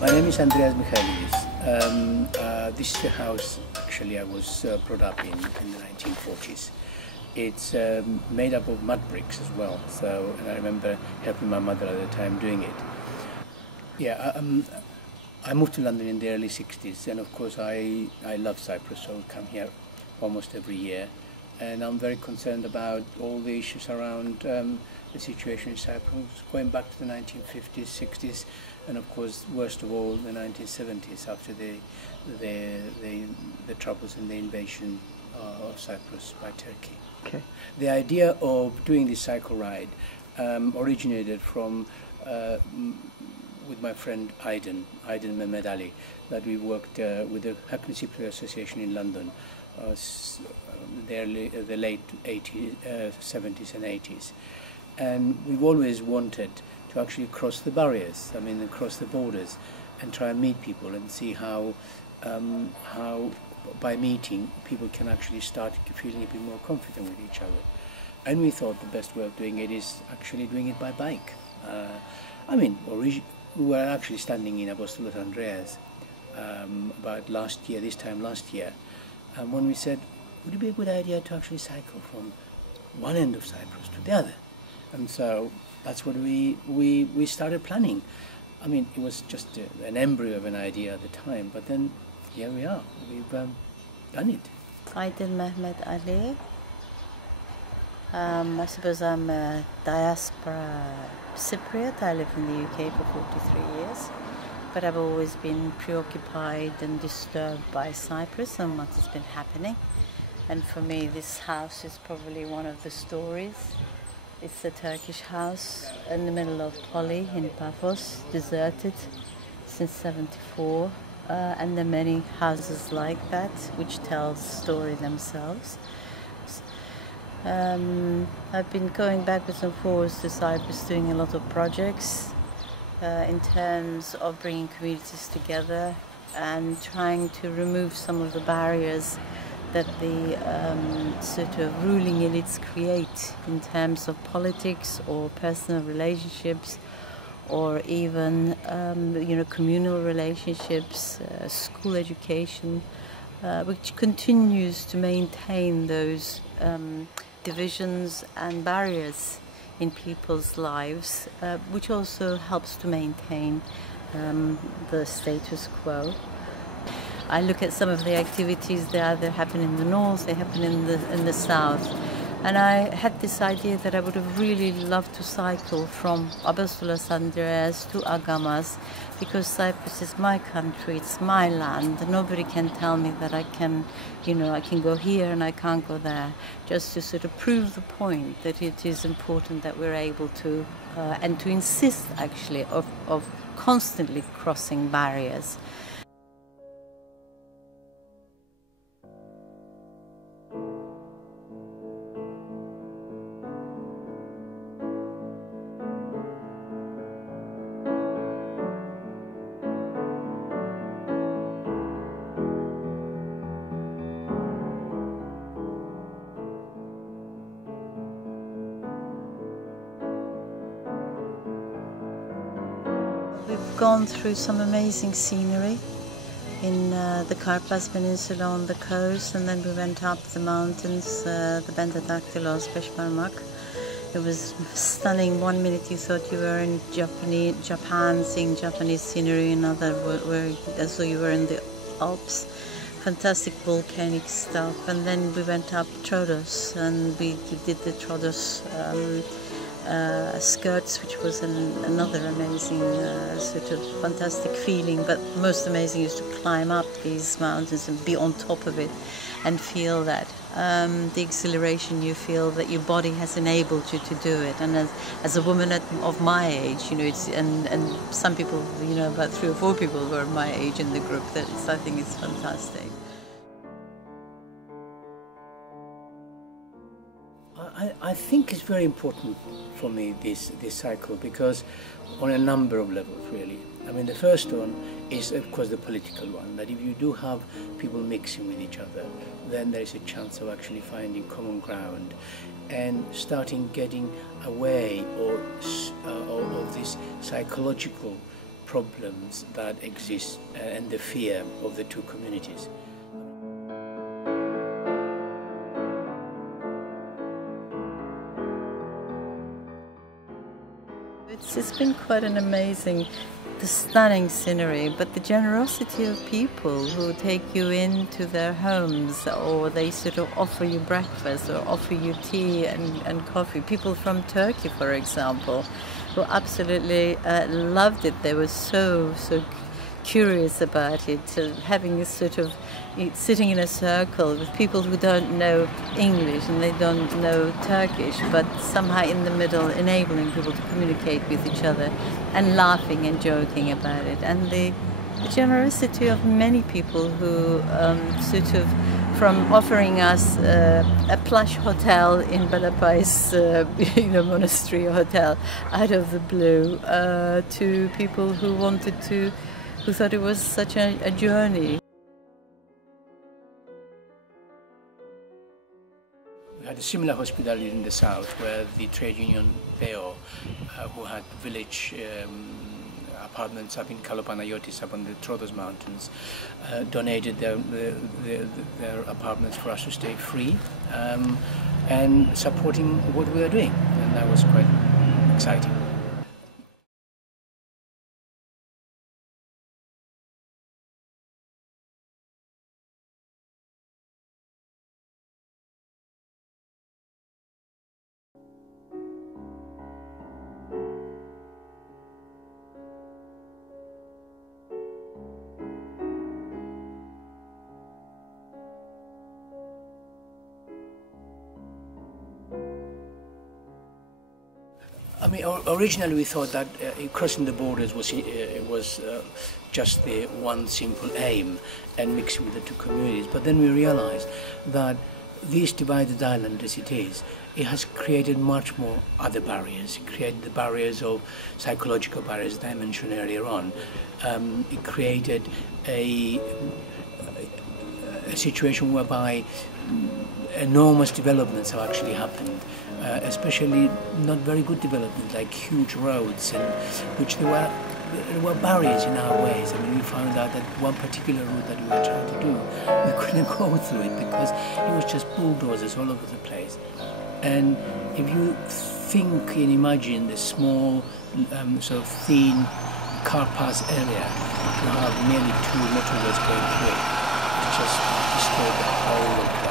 My name is Andreas Michailidis. This is the house actually I was brought up in the 1940s. It's made up of mud bricks as well, so, and I remember helping my mother at the time doing it. Yeah, I moved to London in the early 60s, and of course I love Cyprus, so I come here almost every year. And I'm very concerned about all the issues around the situation in Cyprus, going back to the 1950s, 60s, and of course, worst of all, the 1970s, after the troubles and the invasion of Cyprus by Turkey. Okay. The idea of doing this cycle ride originated from with my friend Aydin Mehmet Ali, that we worked with the Hackney Cypriot Association in London, the late 70s and 80s. And we've always wanted to actually cross the barriers, I mean, cross the borders, and try and meet people and see how by meeting people can actually start feeling a bit more confident with each other. And we thought the best way of doing it is actually doing it by bike. I mean, we were actually standing in Apostolos Andreas about this time last year, and when we said, would it be a good idea to actually cycle from one end of Cyprus to the other? And so that's what we started planning. I mean, it was just an embryo of an idea at the time, but then here we are. We've done it. Aydin Mehmet Ali. I suppose I'm a diaspora Cypriot. I live in the UK for 43 years, but I've always been preoccupied and disturbed by Cyprus and what has been happening. And for me, this house is probably one of the stories. It's a Turkish house in the middle of Poli in Paphos, deserted since '74. And there are many houses like that which tell the story themselves. I've been going backwards and forwards to Cyprus doing a lot of projects in terms of bringing communities together and trying to remove some of the barriers that the sort of ruling elites create in terms of politics or personal relationships, or even communal relationships, school education, which continues to maintain those divisions and barriers in people's lives, which also helps to maintain the status quo. I look at some of the activities that happen in the north, they happen in the south. And I had this idea that I would have really loved to cycle from Apostolos Andreas to Akamas, because Cyprus is my country, it's my land. Nobody can tell me that I can go here and I can't go there. Just to sort of prove the point that it is important that we're able to, and to insist actually of constantly crossing barriers. We've gone through some amazing scenery in the Karpaz Peninsula on the coast, and then we went up the mountains, the Pentadactylos, Peshparmak. It was stunning. 1 minute you thought you were in Japan, seeing Japanese scenery, another as though you were in the Alps. Fantastic volcanic stuff. And then we went up Troodos, and we did the Troodos skirts, which was another amazing sort of fantastic feeling. But most amazing is to climb up these mountains and be on top of it and feel that the exhilaration you feel that your body has enabled you to do it. And as a woman of my age, it's and some people, about 3 or 4 people were my age in the group. I think it's fantastic. I think it's very important for me, this cycle, because on a number of levels, really. I mean, the first one is, of course, the political one, that if you do have people mixing with each other, then there is a chance of actually finding common ground and starting getting away of this psychological problems that exist and the fear of the two communities. It's been quite an amazing, the stunning scenery, but the generosity of people who take you into their homes, or they sort of offer you breakfast or offer you tea and coffee. People from Turkey, for example, who absolutely loved it. They were so curious about it, having a sort of sitting in a circle with people who don't know English and they don't know Turkish, but somehow in the middle enabling people to communicate with each other and laughing and joking about it. And the generosity of many people who sort of, from offering us a plush hotel in Balapais, monastery hotel out of the blue, to people who who thought it was such a journey. We had a similar hospitality in the south, where the trade union PEO, who had village apartments up in Kalopanayotis, up on the Troodos Mountains, donated their apartments for us to stay free, and supporting what we were doing, and that was quite exciting. I mean, originally we thought that crossing the borders was just the one simple aim, and mixing with the two communities. But then we realized that this divided island as it is, it has created much more other barriers. It created the barriers of psychological barriers that I mentioned earlier on. It created a situation whereby enormous developments have actually happened. Especially not very good development, like huge roads, and which there were barriers in our ways. I mean, we found out that one particular route that we were trying to do, we couldn't go through it because it was just bulldozers all over the place. And if you think and imagine the small, sort of thin Karpaz area to have nearly 2 motorways going through it, it just destroyed the whole of